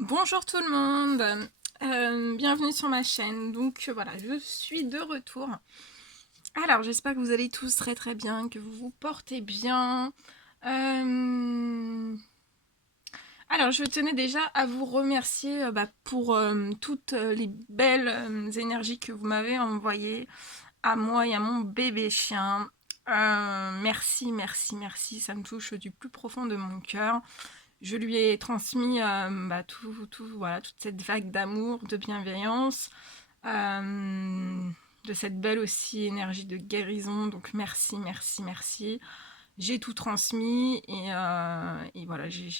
Bonjour tout le monde, bienvenue sur ma chaîne. Donc voilà, je suis de retour. Alors j'espère que vous allez tous très très bien, que vous vous portez bien. Alors je tenais déjà à vous remercier pour toutes les belles énergies que vous m'avez envoyées à moi et à mon bébé chien. Merci, merci, merci, ça me touche du plus profond de mon cœur. Je lui ai transmis voilà, toute cette vague d'amour, de bienveillance, de cette belle aussi énergie de guérison. Donc merci, merci, merci. J'ai tout transmis et voilà, j'ai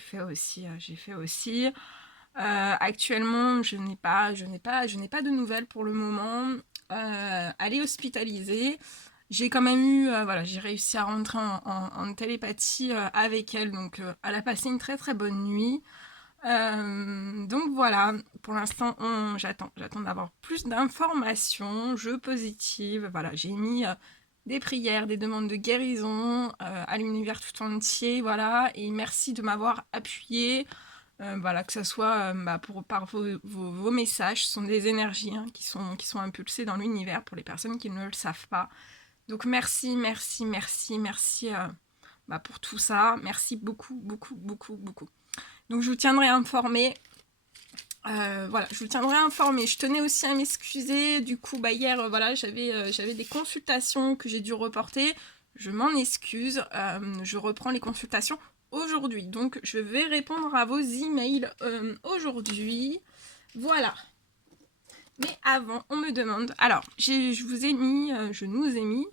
fait aussi. J'ai fait aussi. Actuellement, je n'ai pas de nouvelles pour le moment. Elle est hospitalisée. J'ai quand même eu, voilà, j'ai réussi à rentrer en télépathie avec elle, donc elle a passé une très très bonne nuit. Donc voilà, pour l'instant, j'attends d'avoir plus d'informations, je positive, voilà, j'ai mis des prières, des demandes de guérison à l'univers tout entier, voilà, et merci de m'avoir appuyé, voilà, que ce soit par vos messages, ce sont des énergies hein, qui sont impulsées dans l'univers pour les personnes qui ne le savent pas. Donc merci, merci, merci, merci pour tout ça. Merci beaucoup, beaucoup, beaucoup, beaucoup. Donc je vous tiendrai informé. Voilà, je vous tiendrai informé. Je tenais aussi à m'excuser. Du coup, hier, voilà, j'avais des consultations que j'ai dû reporter. Je m'en excuse. Je reprends les consultations aujourd'hui. Donc je vais répondre à vos emails aujourd'hui. Voilà. Mais avant, on me demande. Alors, je nous ai mis.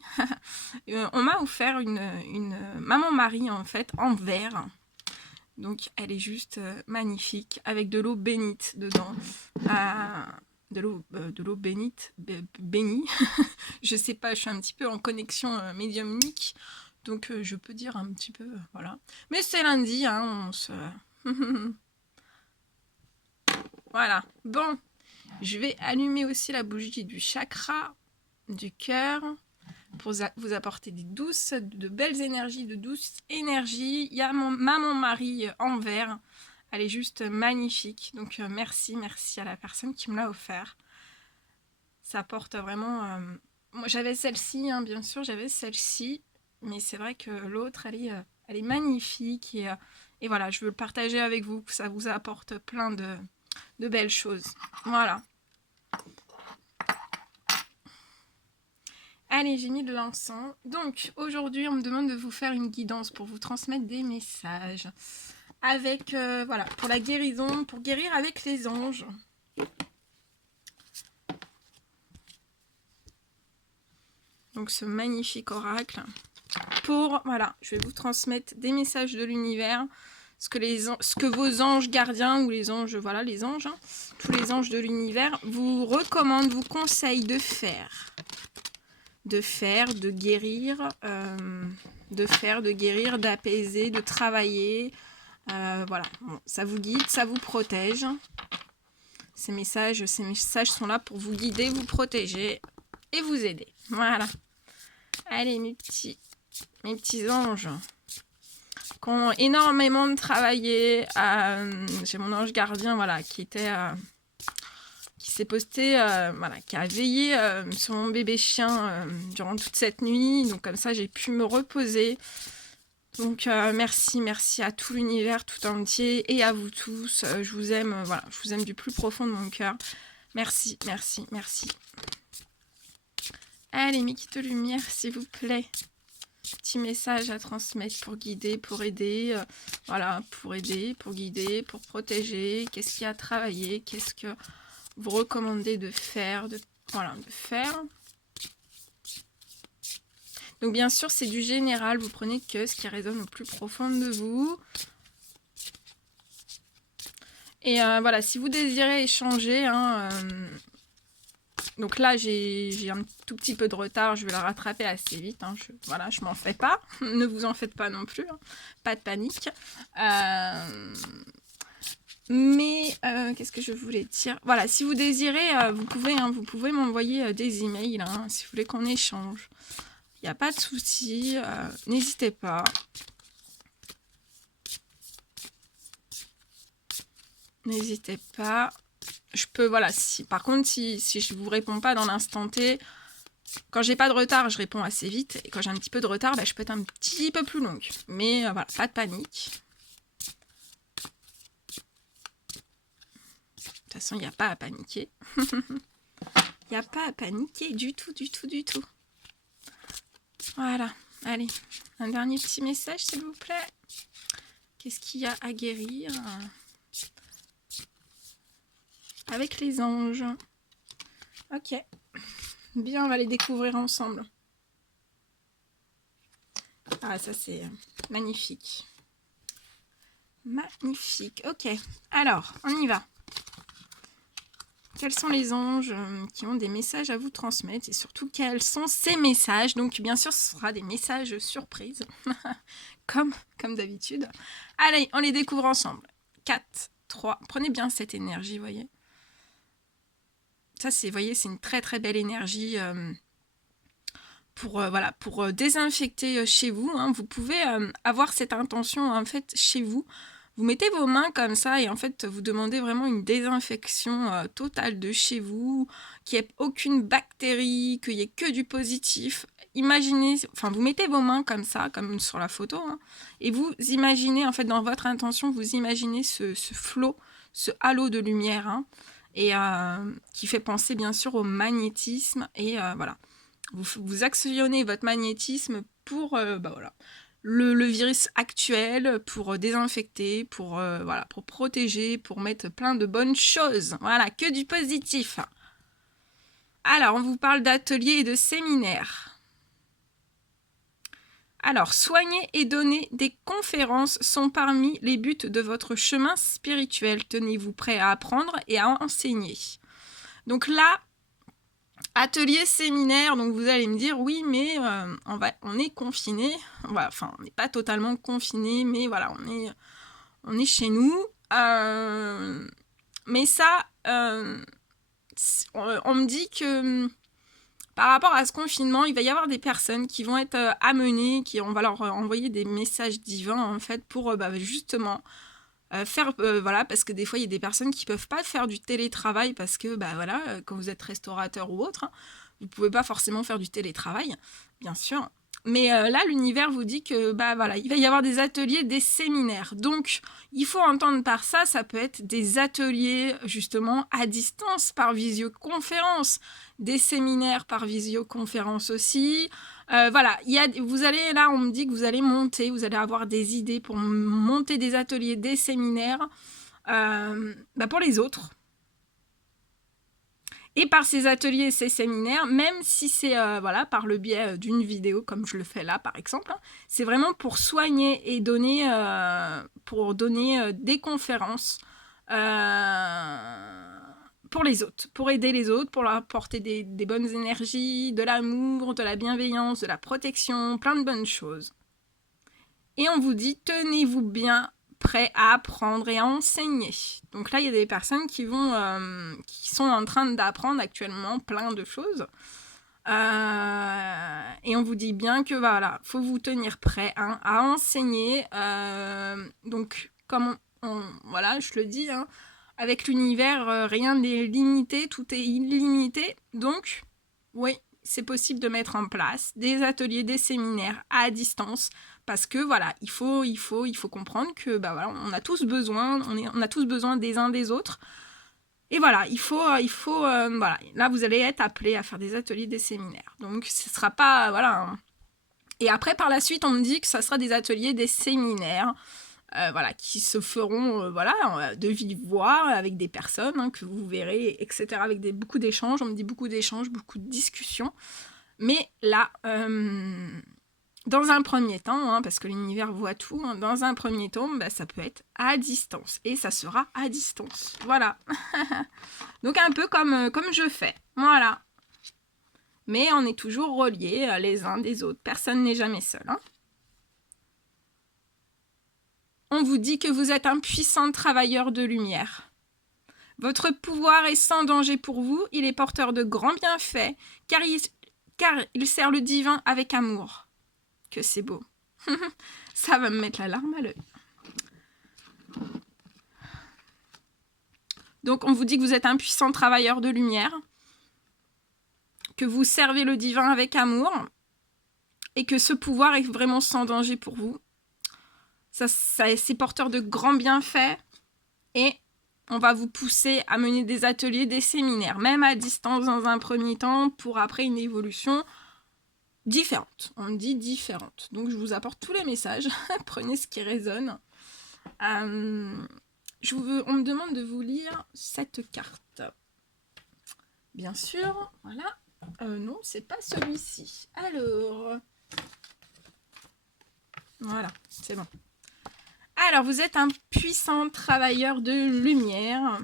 On m'a offert une maman Marie en fait en verre. Donc, elle est juste magnifique avec de l'eau bénite dedans. De l'eau bénite, bénie. Je sais pas, je suis un petit peu en connexion médiumnique. Donc, je peux dire un petit peu, voilà. Mais c'est lundi, hein, on se. Voilà. Bon, je vais allumer aussi la bougie du chakra du cœur pour vous apporter de belles énergies, de douces énergies. Il y a ma maman Marie en verre. Elle est juste magnifique. Donc merci, merci à la personne qui me l'a offert. Ça porte vraiment. Moi j'avais celle-ci, hein, bien sûr, j'avais celle-ci. Mais c'est vrai que l'autre, elle est magnifique. Et voilà, je veux le partager avec vous, que ça vous apporte plein de belles choses. Voilà. Allez, j'ai mis de l'encens. Donc, aujourd'hui, on me demande de vous faire une guidance pour vous transmettre des messages. Avec, voilà, pour la guérison, pour guérir avec les anges. Donc, ce magnifique oracle. Voilà, je vais vous transmettre des messages de l'univers. Ce que vos anges gardiens, ou les anges, voilà, les anges, hein, tous les anges de l'univers, vous recommandent, vous conseillent de faire. De guérir, d'apaiser, de travailler. Voilà, bon, ça vous guide, ça vous protège. Ces messages sont là pour vous guider, vous protéger et vous aider. Voilà. Allez, mes petits anges qui ont énormément travaillé. J'ai mon ange gardien, voilà, qui s'est posté, voilà, qui a veillé sur mon bébé chien durant toute cette nuit. Donc comme ça, j'ai pu me reposer. Donc merci, merci à tout l'univers tout entier et à vous tous. Je vous aime, voilà, je vous aime du plus profond de mon cœur. Merci, merci, merci. Allez, mes petites lumières, s'il vous plaît. Petit message à transmettre pour guider, pour aider. Voilà, pour aider, pour guider, pour protéger. Qu'est-ce qu'il y a à travailler? Qu'est-ce que vous recommandez de faire? Voilà, de faire. Donc bien sûr, c'est du général. Vous prenez que ce qui résonne au plus profond de vous. Et voilà, si vous désirez échanger, hein, donc là j'ai un tout petit peu de retard, je vais la rattraper assez vite. Hein, je m'en fais pas, ne vous en faites pas non plus, hein, pas de panique. Mais qu'est-ce que je voulais dire? Voilà, si vous désirez, vous pouvez m'envoyer des emails hein, si vous voulez qu'on échange. Il n'y a pas de souci, n'hésitez pas. N'hésitez pas. Je peux, voilà, si par contre, si je vous réponds pas dans l'instant T, quand j'ai pas de retard, je réponds assez vite. Et quand j'ai un petit peu de retard, bah, je peux être un petit peu plus longue. Mais voilà, pas de panique. De toute façon, il n'y a pas à paniquer. Il n'y a pas à paniquer du tout, du tout, du tout. Voilà, allez, un dernier petit message, s'il vous plaît. Qu'est-ce qu'il y a à guérir avec les anges? Ok, bien, on va les découvrir ensemble. Ah, ça c'est magnifique. Magnifique, ok. Alors, on y va. Quels sont les anges qui ont des messages à vous transmettre et surtout quels sont ces messages? Donc bien sûr ce sera des messages surprises comme d'habitude. Allez, on les découvre ensemble. 4, 3, prenez bien cette énergie, voyez. Ça c'est, voyez, c'est une très très belle énergie pour, voilà, pour désinfecter chez vous. Hein. Vous pouvez avoir cette intention en fait chez vous. Vous mettez vos mains comme ça et en fait vous demandez vraiment une désinfection totale de chez vous, qu'il n'y ait aucune bactérie, qu'il n'y ait que du positif. Imaginez, enfin vous mettez vos mains comme ça, comme sur la photo, hein, et vous imaginez en fait dans votre intention, vous imaginez ce flot, ce halo de lumière, hein, et qui fait penser bien sûr au magnétisme et voilà. Vous actionnez votre magnétisme pour bah voilà, le virus actuel, pour désinfecter, pour, voilà, pour protéger, pour mettre plein de bonnes choses. Voilà, que du positif. Alors, on vous parle d'ateliers et de séminaires. Alors, soigner et donner des conférences sont parmi les buts de votre chemin spirituel. Tenez-vous prêt à apprendre et à enseigner. Donc là, atelier, séminaire, donc vous allez me dire, oui, mais on est confiné. Voilà, enfin, on n'est pas totalement confiné, mais voilà, on est chez nous. Mais ça, on me dit que par rapport à ce confinement, il va y avoir des personnes qui vont être amenées, on va leur envoyer des messages divins, en fait, pour justement faire, voilà, parce que des fois, il y a des personnes qui ne peuvent pas faire du télétravail parce que, voilà, quand vous êtes restaurateur ou autre, hein, vous ne pouvez pas forcément faire du télétravail, bien sûr. Mais là, l'univers vous dit que, voilà, il va y avoir des ateliers, des séminaires. Donc, il faut entendre par ça, ça peut être des ateliers, justement, à distance, par visioconférence, des séminaires par visioconférence aussi. Voilà, vous allez, là, on me dit que vous allez monter, vous allez avoir des idées pour monter des ateliers, des séminaires pour les autres. Et par ces ateliers, ces séminaires, même si c'est voilà, par le biais d'une vidéo, comme je le fais là par exemple, hein, c'est vraiment pour soigner et donner, des conférences pour les autres, pour aider les autres, pour leur apporter des bonnes énergies, de l'amour, de la bienveillance, de la protection, plein de bonnes choses. Et on vous dit, tenez-vous bien prêts à apprendre et à enseigner. Donc là, il y a des personnes qui sont en train d'apprendre actuellement plein de choses. Et on vous dit bien que voilà, faut vous tenir prêt hein, à enseigner. Donc, comme voilà, je le dis, hein, avec l'univers, rien n'est limité, tout est illimité. Donc, oui, c'est possible de mettre en place des ateliers, des séminaires à distance. Parce que voilà, il faut comprendre que voilà, on a tous besoin, on a tous besoin des uns des autres. Et voilà, il faut voilà, là vous allez être appelés à faire des ateliers, des séminaires. Donc ce sera pas voilà. Et après par la suite, on me dit que ça sera des ateliers, des séminaires, voilà, qui se feront voilà de vive voix avec des personnes hein, que vous verrez, etc. Avec beaucoup d'échanges. On me dit beaucoup d'échanges, beaucoup de discussions. Mais là. Dans un premier temps, hein, parce que l'univers voit tout, hein, dans un premier temps, ça peut être à distance. Et ça sera à distance. Voilà. Donc un peu comme je fais. Voilà. Mais on est toujours reliés les uns des autres. Personne n'est jamais seul. Hein. On vous dit que vous êtes un puissant travailleur de lumière. Votre pouvoir est sans danger pour vous. Il est porteur de grands bienfaits, car il sert le divin avec amour. Que c'est beau. Ça va me mettre la larme à l'œil. Donc on vous dit que vous êtes un puissant travailleur de lumière, que vous servez le divin avec amour, et que ce pouvoir est vraiment sans danger pour vous. C'est porteur de grands bienfaits, et on va vous pousser à mener des ateliers, des séminaires, même à distance dans un premier temps, pour après une évolution différente. On dit différente. Donc je vous apporte tous les messages, prenez ce qui résonne. On me demande de vous lire cette carte. Bien sûr, voilà. Non, c'est pas celui-ci. Alors, voilà, c'est bon. Alors, vous êtes un puissant travailleur de lumière.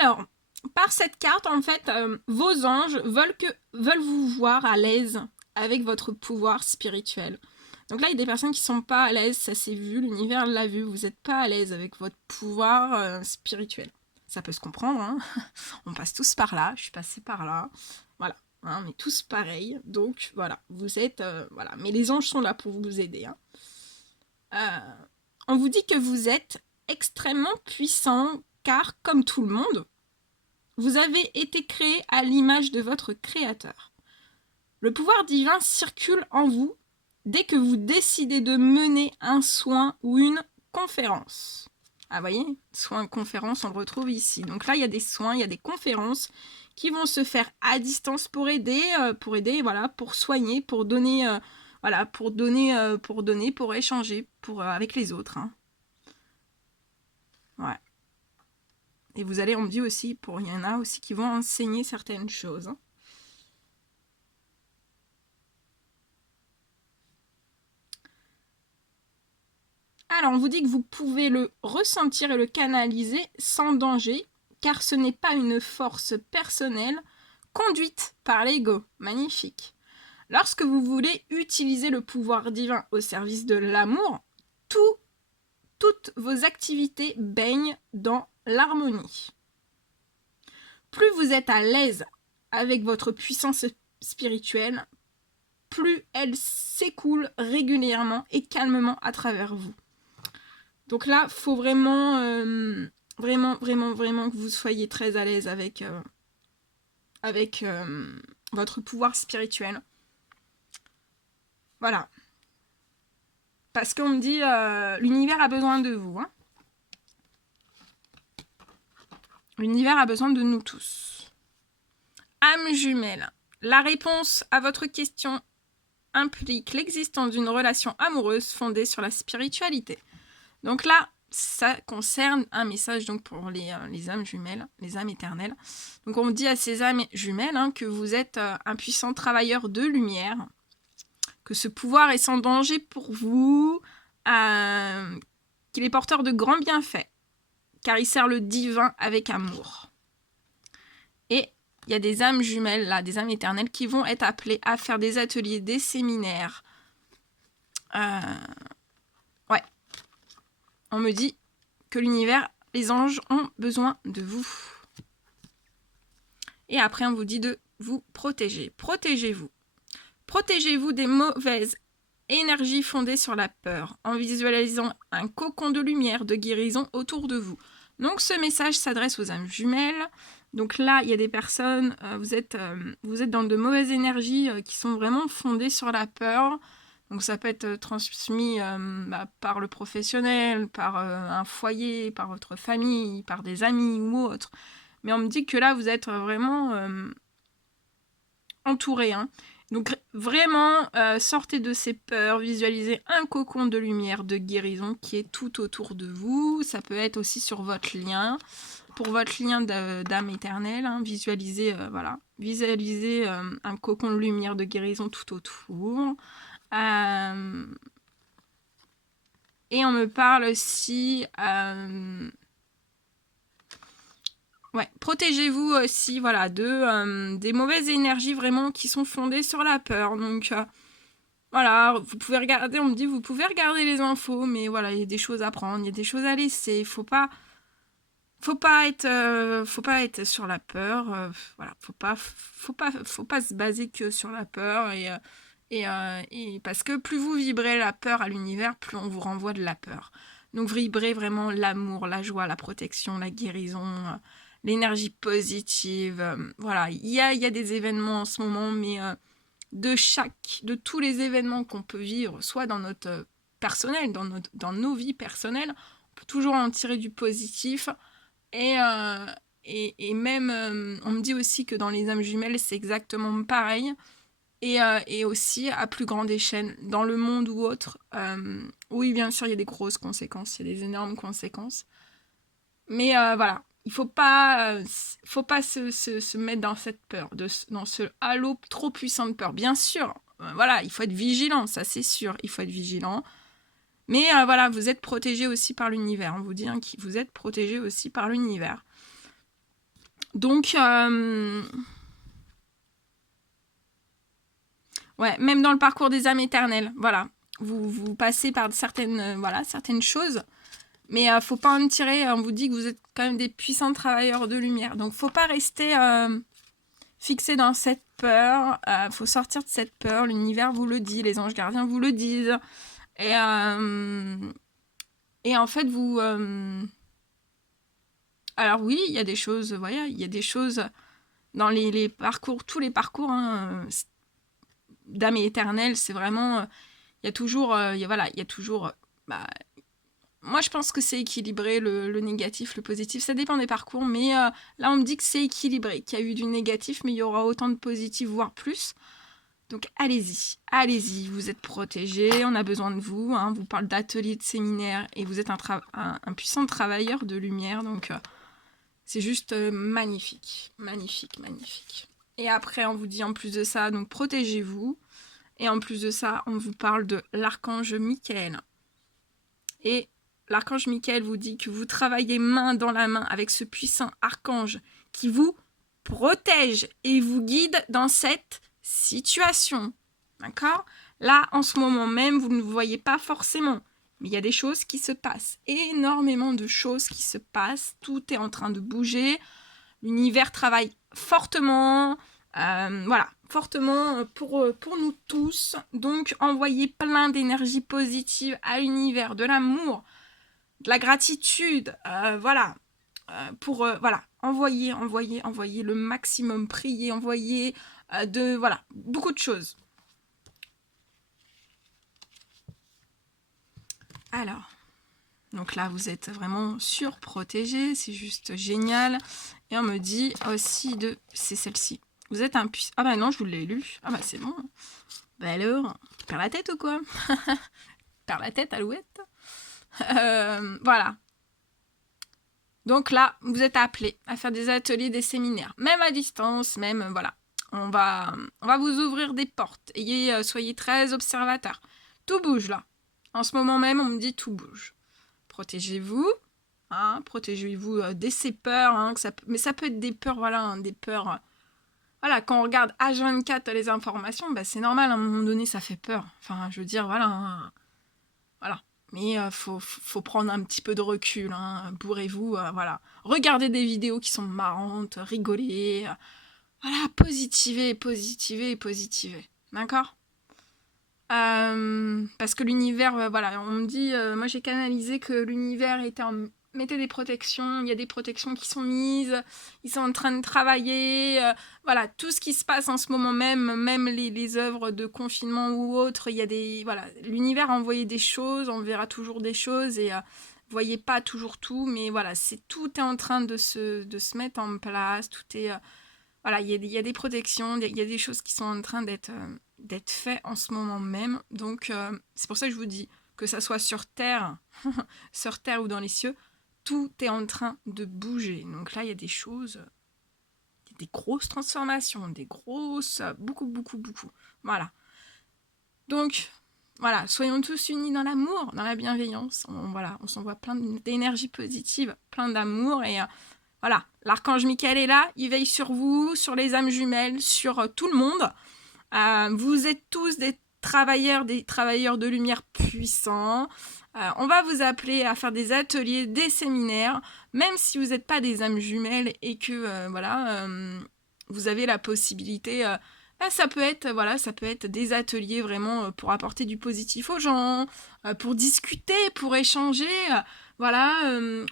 Alors, par cette carte, en fait, vos anges veulent vous voir à l'aise avec votre pouvoir spirituel. Donc là, il y a des personnes qui ne sont pas à l'aise, ça s'est vu, l'univers l'a vu, vous n'êtes pas à l'aise avec votre pouvoir spirituel. Ça peut se comprendre, hein. On passe tous par là, je suis passée par là, voilà, hein, on est tous pareils, donc voilà, vous êtes, voilà, mais les anges sont là pour vous aider. Hein. On vous dit que vous êtes extrêmement puissant, car comme tout le monde, vous avez été créé à l'image de votre créateur. Le pouvoir divin circule en vous dès que vous décidez de mener un soin ou une conférence. Ah, voyez, soin, conférence, on le retrouve ici. Donc là, il y a des soins, il y a des conférences qui vont se faire à distance pour aider, voilà, pour soigner, pour donner, voilà, pour donner, pour échanger, avec les autres. Hein. Ouais. Et vous allez, on me dit aussi, il y en a aussi qui vont enseigner certaines choses. Hein. Alors, on vous dit que vous pouvez le ressentir et le canaliser sans danger, car ce n'est pas une force personnelle conduite par l'ego. Magnifique. Lorsque vous voulez utiliser le pouvoir divin au service de l'amour, toutes vos activités baignent dans l'harmonie. Plus vous êtes à l'aise avec votre puissance spirituelle, plus elle s'écoule régulièrement et calmement à travers vous. Donc là, il faut vraiment, vraiment que vous soyez très à l'aise avec votre pouvoir spirituel. Voilà. Parce qu'on me dit, l'univers a besoin de vous. Hein. L'univers a besoin de nous tous. Âme jumelle. La réponse à votre question implique l'existence d'une relation amoureuse fondée sur la spiritualité. Donc là, ça concerne un message donc pour les âmes jumelles, les âmes éternelles. Donc on dit à ces âmes jumelles hein, que vous êtes un puissant travailleur de lumière, que ce pouvoir est sans danger pour vous, qu'il est porteur de grands bienfaits, car il sert le divin avec amour. Et il y a des âmes jumelles, là, des âmes éternelles, qui vont être appelées à faire des ateliers, des séminaires. Ouais. On me dit que l'univers, les anges ont besoin de vous. Et après, on vous dit de vous protéger. Protégez-vous. Protégez-vous des mauvaises énergies fondées sur la peur, en visualisant un cocon de lumière, de guérison autour de vous. Donc ce message s'adresse aux âmes jumelles. Donc là, il y a des personnes, vous êtes dans de mauvaises énergies qui sont vraiment fondées sur la peur. Donc ça peut être transmis par le professionnel, par un foyer, par votre famille, par des amis ou autre. Mais on me dit que là, vous êtes vraiment entouré. Hein. Donc vraiment, sortez de ces peurs, visualisez un cocon de lumière, de guérison qui est tout autour de vous. Ça peut être aussi sur votre lien, pour votre lien d'âme éternelle. Hein. Visualisez, visualisez un cocon de lumière, de guérison tout autour. Et on me parle aussi... protégez-vous aussi voilà, des mauvaises énergies vraiment qui sont fondées sur la peur. Donc voilà, vous pouvez regarder, on me dit vous pouvez regarder les infos, mais voilà, il y a des choses à prendre, il y a des choses à laisser. Il faut pas faut pas être sur la peur. Voilà, faut pas se baser que sur la peur et parce que plus vous vibrez la peur à l'univers, plus on vous renvoie de la peur. Donc vibrez vraiment l'amour, la joie, la protection, la guérison, l'énergie positive. Voilà, il y a des événements en ce moment, mais de tous les événements qu'on peut vivre, soit dans notre personnel, dans nos vies personnelles, on peut toujours en tirer du positif. Et, et même, on me dit aussi que dans les âmes jumelles, c'est exactement pareil. Et aussi à plus grande échelle, dans le monde ou autre. Oui, bien sûr, il y a des grosses conséquences, il y a des énormes conséquences. Mais voilà, il faut pas se mettre dans cette peur, dans ce halo trop puissant de peur. Bien sûr, voilà, il faut être vigilant, ça c'est sûr, il faut être vigilant. Mais voilà, vous êtes protégé aussi par l'univers. On vous dit hein, que vous êtes protégé aussi par l'univers. Donc, ouais, même dans le parcours des âmes éternelles, voilà. Vous passez par certaines choses, mais faut pas en tirer. On vous dit que vous êtes quand même des puissants travailleurs de lumière. Donc, faut pas rester fixé dans cette peur. Faut sortir de cette peur. L'univers vous le dit, les anges gardiens vous le disent. Et en fait, vous... alors oui, il y a des choses, voilà, il y a des choses dans les parcours, tous les parcours hein, d'âme éternelle, c'est vraiment... il y a toujours... bah, moi, je pense que c'est équilibré, le négatif, le positif. Ça dépend des parcours, mais là, on me dit que c'est équilibré, qu'il y a eu du négatif, mais il y aura autant de positif, voire plus. Donc, allez-y, vous êtes protégés, on a besoin de vous. Hein, vous parle d'ateliers, de séminaires, et vous êtes un puissant travailleur de lumière, donc c'est juste magnifique, magnifique, magnifique. Et après, on vous dit en plus de ça, donc protégez-vous. Et en plus de ça, on vous parle de l'archange Michael. Et l'archange Michael vous dit que vous travaillez main dans la main avec ce puissant archange qui vous protège et vous guide dans cette situation. D'accord ? Là, en ce moment même, vous ne vous voyez pas forcément. Mais il y a des choses qui se passent. Énormément de choses qui se passent. Tout est en train de bouger. L'univers travaille fortement. Voilà, fortement pour nous tous. Donc, envoyez plein d'énergie positive à l'univers, de l'amour, de la gratitude. Voilà. Voilà, envoyer le maximum, prier, envoyer voilà, beaucoup de choses. Alors, donc là, vous êtes vraiment surprotégé, c'est juste génial. Et on me dit aussi c'est celle-ci. Vous êtes un puissant... Ah bah non, je vous l'ai lu. Ah bah c'est bon. Bah alors, perds la tête ou quoi? Perds la tête, alouette. Voilà. Donc là, vous êtes appelés à faire des ateliers, des séminaires, même à distance, même, voilà. On va vous ouvrir des portes. Soyez très observateurs. Tout bouge là. En ce moment même, on me dit tout bouge. Protégez-vous. Hein, protégez-vous de ces peurs. Hein, mais ça peut être des peurs, voilà, hein, des peurs... voilà, quand on regarde H24 les informations, bah, c'est normal, à un moment donné, ça fait peur. Enfin, je veux dire, voilà. Hein, voilà. Mais faut prendre un petit peu de recul. Hein, bourrez-vous, voilà. Regardez des vidéos qui sont marrantes, rigolez. Voilà, positivez. D'accord ? Parce que l'univers, voilà, on me dit, moi j'ai canalisé que l'univers mettait des protections, il y a des protections qui sont mises, ils sont en train de travailler, voilà, tout ce qui se passe en ce moment même les œuvres de confinement ou autres, il y a voilà, l'univers a envoyé des choses, on verra toujours des choses et vous voyez pas toujours tout, mais voilà, tout est en train de se mettre en place, tout est, voilà, il y a des protections, il y a des choses qui sont en train d'être faites en ce moment même. Donc, c'est pour ça que je vous dis, que ça soit sur Terre, sur Terre ou dans les cieux, tout est en train de bouger. Donc là, il y a des choses, des grosses transformations, des grosses, beaucoup. Voilà. Donc, voilà, soyons tous unis dans l'amour, dans la bienveillance. On s'envoie plein d'énergie positive, plein d'amour et... voilà, l'archange Michael est là, il veille sur vous, sur les âmes jumelles, sur tout le monde. Vous êtes tous des travailleurs de lumière puissants. On va vous appeler à faire des ateliers, des séminaires, même si vous n'êtes pas des âmes jumelles et que vous avez la possibilité. Ça peut être des ateliers vraiment pour apporter du positif aux gens, pour discuter, pour échanger.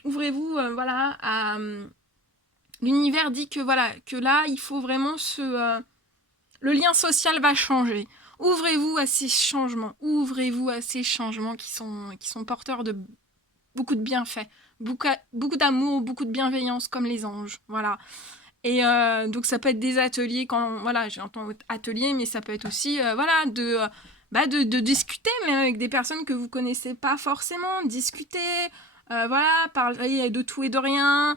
Ouvrez-vous à l'univers dit que là il faut vraiment le lien social va changer. Ouvrez-vous à ces changements. Ouvrez-vous à ces changements qui sont porteurs de beaucoup de bienfaits. Beaucoup d'amour, beaucoup de bienveillance comme les anges. Voilà. Et donc ça peut être des ateliers j'entends atelier, mais ça peut être aussi de discuter même avec des personnes que vous connaissez pas forcément, discuter, parler de tout et de rien,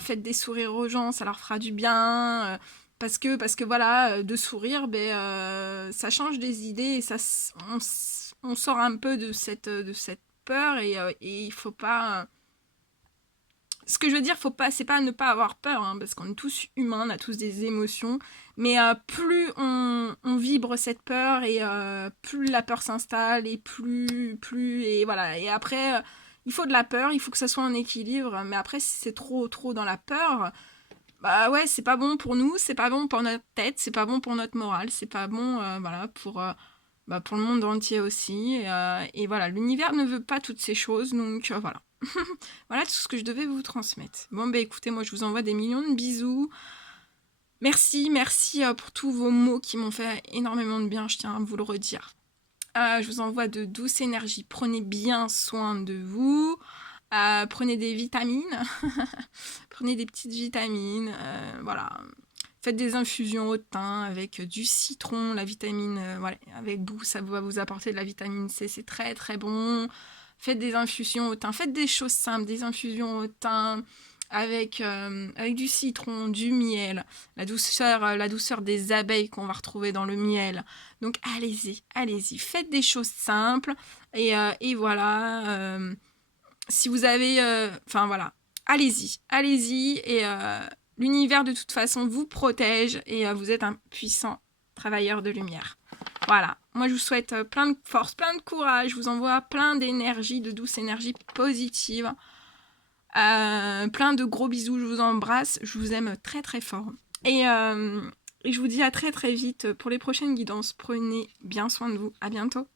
faites des sourires aux gens, ça leur fera du bien. Parce que de sourire, ça change des idées et on sort un peu de cette peur et il faut pas. Ce que je veux dire, c'est pas ne pas avoir peur, hein, parce qu'on est tous humains, on a tous des émotions, mais plus on vibre cette peur et plus la peur s'installe et et voilà. Et après, il faut de la peur, il faut que ça soit en équilibre, mais après si c'est trop dans la peur, c'est pas bon pour nous, c'est pas bon pour notre tête, c'est pas bon pour notre morale, c'est pas bon pour le monde entier aussi. Et voilà, l'univers ne veut pas toutes ces choses, donc voilà. Voilà tout ce que je devais vous transmettre. Bon, écoutez, moi je vous envoie des millions de bisous. Merci pour tous vos mots qui m'ont fait énormément de bien, je tiens à vous le redire. Je vous envoie de douces énergies. Prenez bien soin de vous. Prenez des vitamines. Prenez des petites vitamines. Faites des infusions au thym avec du citron, la vitamine, avec vous, ça va vous apporter de la vitamine C, c'est très très bon. Faites des infusions au thym, faites des choses simples, des infusions au thym avec du citron, du miel, la douceur des abeilles qu'on va retrouver dans le miel. Donc allez-y, faites des choses simples et voilà. Si vous avez, allez-y et l'univers de toute façon vous protège et vous êtes un puissant travailleur de lumière. Voilà, moi je vous souhaite plein de force, plein de courage, je vous envoie plein d'énergie, de douce énergie positive. Plein de gros bisous, je vous embrasse, je vous aime très très fort. Et je vous dis à très très vite pour les prochaines guidances. Prenez bien soin de vous, à bientôt.